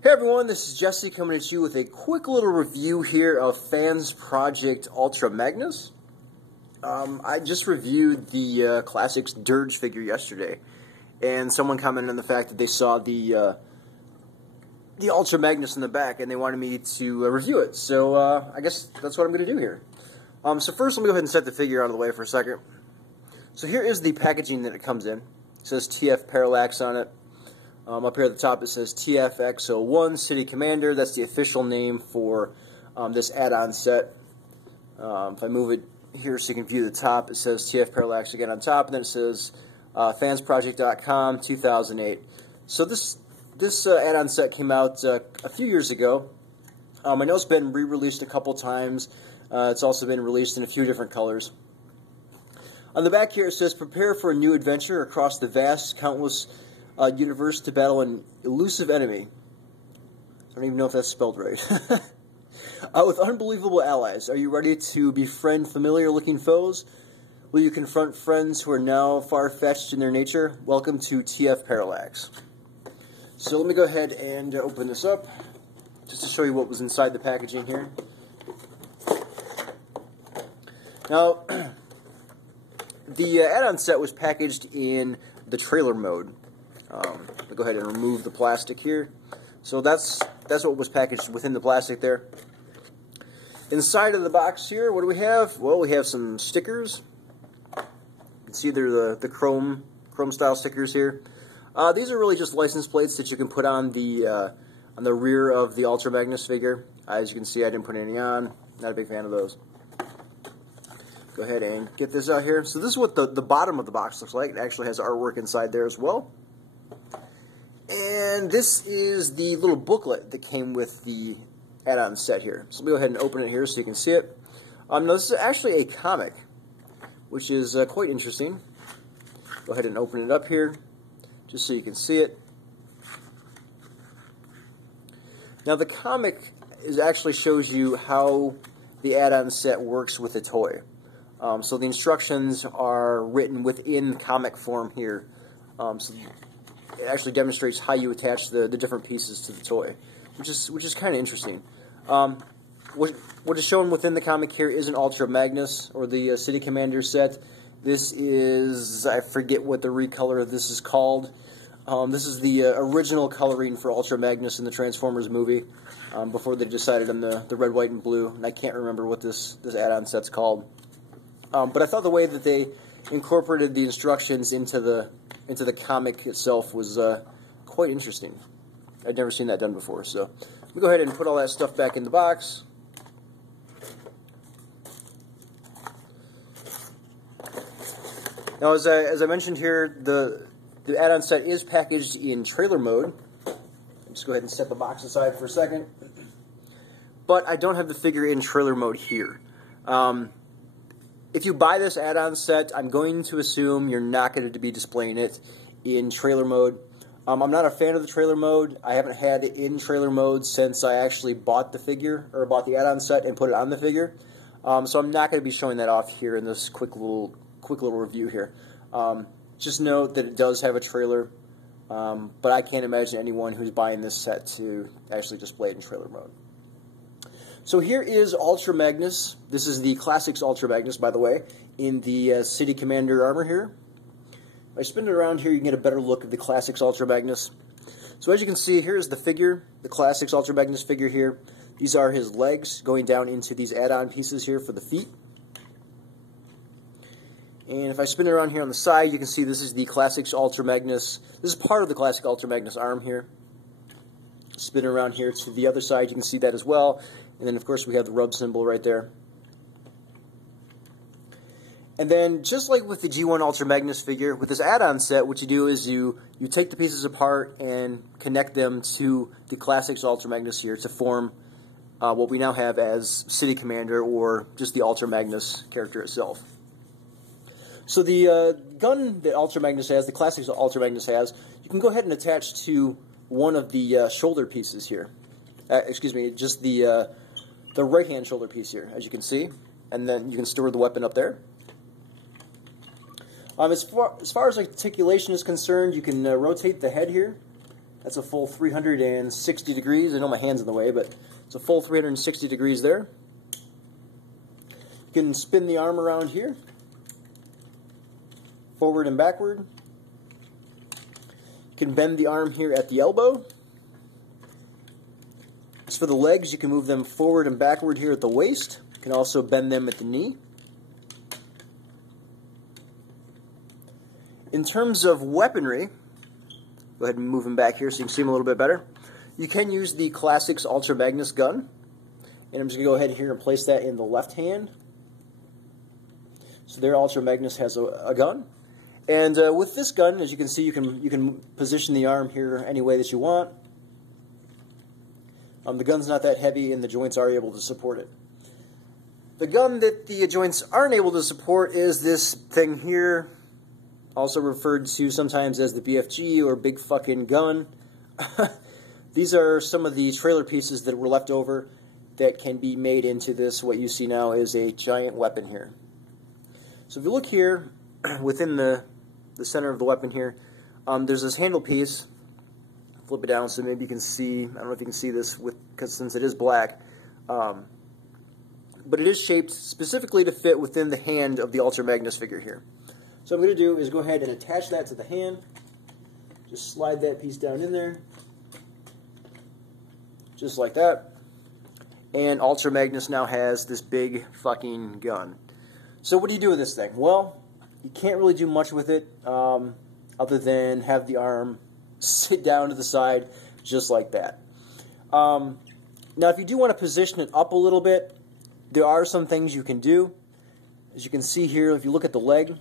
Hey everyone, this is Jesse coming at you with a quick little review here of Fans Project Ultra Magnus. I just reviewed the Classics Dirge figure yesterday, and someone commented on the fact that they saw the Ultra Magnus in the back, and they wanted me to review it. So I guess that's what I'm going to do here. So first, let me go ahead and set the figure out of the way for a second. So here is the packaging that it comes in. It says TF Parallax on it. Up here at the top it says TFX01 City Commander. That's the official name for this add-on set. If I move it here so you can view the top, it says TF Parallax again on top, and then it says fansproject.com 2008. So this add-on set came out a few years ago. I know it's been re-released a couple times. It's also been released in a few different colors. On the back here it says, prepare for a new adventure across the vast, countless universe to battle an elusive enemy. I don't even know if that's spelled right. With unbelievable allies, are you ready to befriend familiar-looking foes? Will you confront friends who are now far-fetched in their nature? Welcome to TF Parallax. So let me go ahead and open this up, just to show you what was inside the packaging here. Now, the add-on set was packaged in the trailer mode. I'll go ahead and remove the plastic here. So that's what was packaged within the plastic there. Inside of the box here, what do we have? Well, we have some stickers. You can see they're the chrome style stickers here. These are really just license plates that you can put on the rear of the Ultra Magnus figure. As you can see, I didn't put any on. Not a big fan of those. Go ahead and get this out here. So this is what the bottom of the box looks like. It actually has artwork inside there as well. And this is the little booklet that came with the add-on set here. So let me go ahead and open it here so you can see it. Now this is actually a comic, which is quite interesting. Go ahead and open it up here, just so you can see it. Now the comic actually shows you how the add-on set works with the toy. So the instructions are written within comic form here. So it actually demonstrates how you attach the different pieces to the toy, which is kind of interesting. What is shown within the comic here is an Ultra Magnus, or the City Commander set. This is, I forget what the recolor of this is called. This is the original coloring for Ultra Magnus in the Transformers movie, before they decided on the red, white, and blue, and I can't remember what this add-on set's called. But I thought the way that they incorporated the instructions into the comic itself was quite interesting. I'd never seen that done before. So let me go ahead and put all that stuff back in the box. Now, as I mentioned here, the add-on set is packaged in trailer mode. Just go ahead and set the box aside for a second. But I don't have the figure in trailer mode here. If you buy this add-on set, I'm going to assume you're not going to be displaying it in trailer mode. I'm not a fan of the trailer mode. I haven't had it in trailer mode since I actually bought the figure, or bought the add-on set and put it on the figure. So I'm not going to be showing that off here in this quick little review here. Just note that it does have a trailer, but I can't imagine anyone who's buying this set to actually display it in trailer mode. So here is Ultra Magnus. This is the Classics Ultra Magnus, by the way, in the City Commander armor here. If I spin it around here, you can get a better look at the Classics Ultra Magnus. So as you can see, here's the figure, the Classics Ultra Magnus figure here. These are his legs going down into these add-on pieces here for the feet. And if I spin it around here on the side, you can see this is the Classics Ultra Magnus. This is part of the Classic Ultra Magnus arm here. Spin it around here to the other side, you can see that as well. And then, of course, we have the rub symbol right there. And then, just like with the G1 Ultra Magnus figure, with this add-on set, what you do is you take the pieces apart and connect them to the Classics Ultra Magnus here to form what we now have as City Commander, or just the Ultra Magnus character itself. So the gun that Ultra Magnus has, the Classics Ultra Magnus has, you can go ahead and attach to one of the shoulder pieces here. Excuse me, just the right-hand shoulder piece here, as you can see. And then you can store the weapon up there. As far as articulation is concerned, you can rotate the head here. That's a full 360 degrees. I know my hand's in the way, but it's a full 360 degrees there. You can spin the arm around here, forward and backward. You can bend the arm here at the elbow. As for the legs, you can move them forward and backward here at the waist. You can also bend them at the knee. In terms of weaponry, go ahead and move them back here so you can see them a little bit better. You can use the Classics Ultra Magnus gun. And I'm just going to go ahead here and place that in the left hand. So there, Ultra Magnus has a gun. And with this gun, as you can see, you can position the arm here any way that you want. The gun's not that heavy and the joints are able to support it. The gun that the joints aren't able to support is this thing here, also referred to sometimes as the BFG or big fucking gun. These are some of the trailer pieces that were left over that can be made into this, what you see now is a giant weapon here. So if you look here, within the center of the weapon here, there's this handle piece. Flip it down so maybe you can see, I don't know if you can see this because since it is black, but it is shaped specifically to fit within the hand of the Ultra Magnus figure here. So what I'm going to do is go ahead and attach that to the hand. Just slide that piece down in there. Just like that. And Ultra Magnus now has this big fucking gun. So what do you do with this thing? Well, you can't really do much with it other than have the arm sit down to the side just like that. Now if you do want to position it up a little bit, there are some things you can do. As you can see here, if you look at the leg,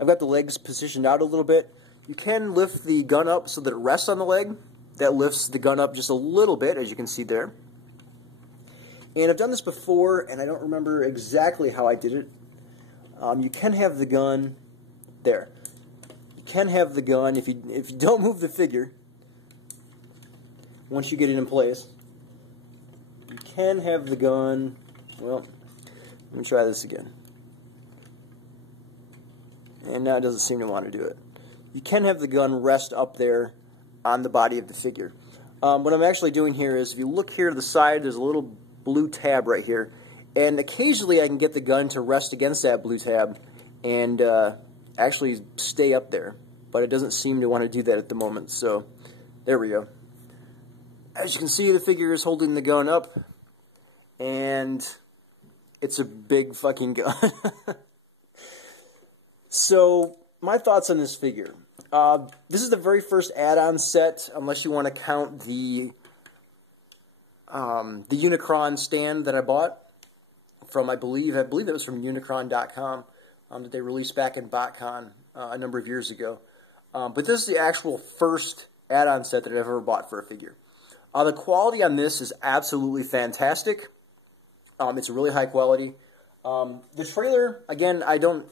I've got the legs positioned out a little bit. You can lift the gun up so that it rests on the leg. That lifts the gun up just a little bit, as you can see there. And I've done this before, and I don't remember exactly how I did it. You can have the gun there. You can have the gun if you don't move the figure. Once you get it in place, you can have the gun. Well, let me try this again. And now it doesn't seem to want to do it. You can have the gun rest up there on the body of the figure. What I'm actually doing here is, if you look here to the side, there's a little blue tab right here. And occasionally I can get the gun to rest against that blue tab and actually stay up there. But it doesn't seem to want to do that at the moment. So, there we go. As you can see, the figure is holding the gun up. And it's a big fucking gun. So, my thoughts on this figure. This is the very first add-on set, unless you want to count the Unicron stand that I bought from, I believe it was from Unicron.com, that they released back in BotCon a number of years ago. But this is the actual first add-on set that I've ever bought for a figure. The quality on this is absolutely fantastic. It's really high quality. The trailer, again, I don't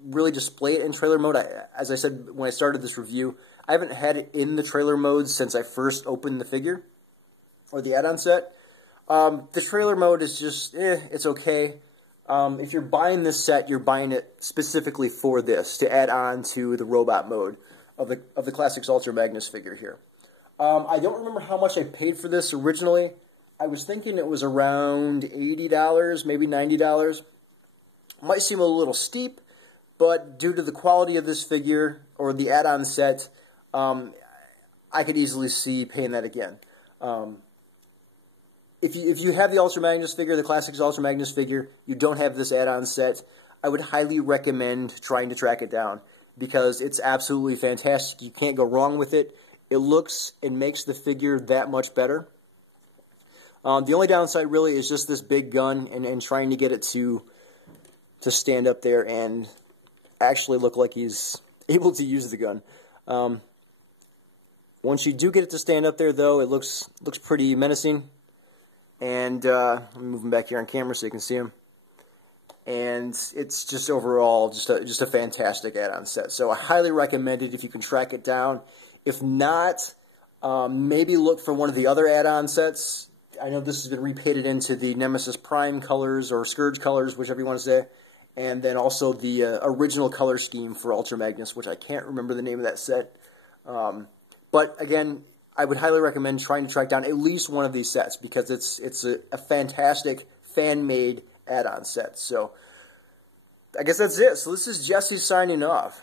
really display it in trailer mode. As I said when I started this review, I haven't had it in the trailer mode since I first opened the figure, or the add-on set. The trailer mode is just, it's okay. If you're buying this set, you're buying it specifically for this, to add on to the robot mode of the Classics Ultra Magnus figure here. I don't remember how much I paid for this originally. I was thinking it was around $80, maybe $90. Might seem a little steep, but due to the quality of this figure, or the add-on set, I could easily see paying that again. If you have the Ultra Magnus figure, the Classics Ultra Magnus figure, you don't have this add-on set, I would highly recommend trying to track it down, because it's absolutely fantastic. You can't go wrong with it. It looks and makes the figure that much better. The only downside really is just this big gun and trying to get it to stand up there and actually look like he's able to use the gun. Once you do get it to stand up there, though, it looks pretty menacing. And I'm moving back here on camera so you can see him. And it's just overall just a fantastic add-on set. So I highly recommend it if you can track it down. If not, maybe look for one of the other add-on sets. I know this has been repainted into the Nemesis Prime colors, or Scourge colors, whichever you want to say. And then also the original color scheme for Ultra Magnus, which I can't remember the name of that set. But again, I would highly recommend trying to track down at least one of these sets because it's a fantastic fan-made add-on set. So I guess that's it. So this is Jesse signing off.